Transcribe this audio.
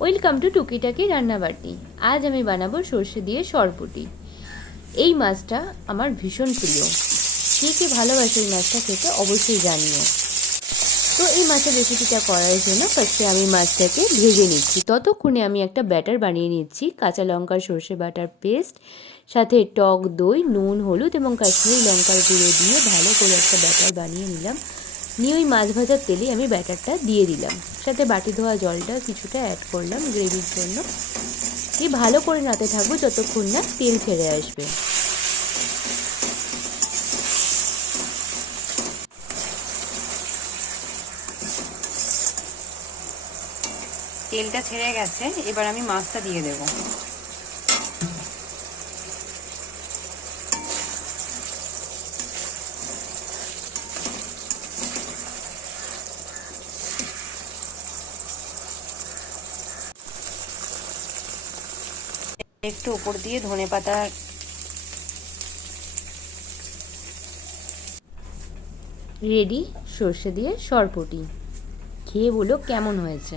Welcome to টুকিটাকি রান্নাবাটি। আজ আমি বানাবো সর্ষে দিয়ে সরপুটি। এই মাছটা আমার ভীষণ প্রিয়। কে কে ভালোবাসে এই মাছটা খেতে অবশ্যই জানিও। তো এই মাছের রেসিপিটা করার জন্য ফার্স্টে আমি মাছটাকে ভেজে নিচ্ছি। ততক্ষণে আমি একটা ব্যাটার বানিয়ে নিচ্ছি, কাঁচা লঙ্কা সর্ষে বাটার পেস্ট সাথে টক দই, নুন, হলুদ এবং কাশ্মীরি লঙ্কার গুঁড়ো দিয়ে ভালো করে একটা ব্যাটার বানিয়ে নিলাম। নিয়ে ওই মাছ ভাজার তেলেই আমি ব্যাটারটা দিয়ে দিলাম। সাথে বাটি ধোয়া জলটা কিছুটা অ্যাড করলাম গ্রেভির জন্য। দিয়ে ভালো করে নাতে থাকব যতক্ষণ না তেল ছেড়ে আসবে। তেলটা ছেড়ে গেছে, এবার আমি মাছটা দিয়ে দেবো। একটু উপর দিয়ে ধনে পাতা। রেডি সর্ষে দিয়ে সরপটি। খেয়ে বলো কেমন হয়েছে।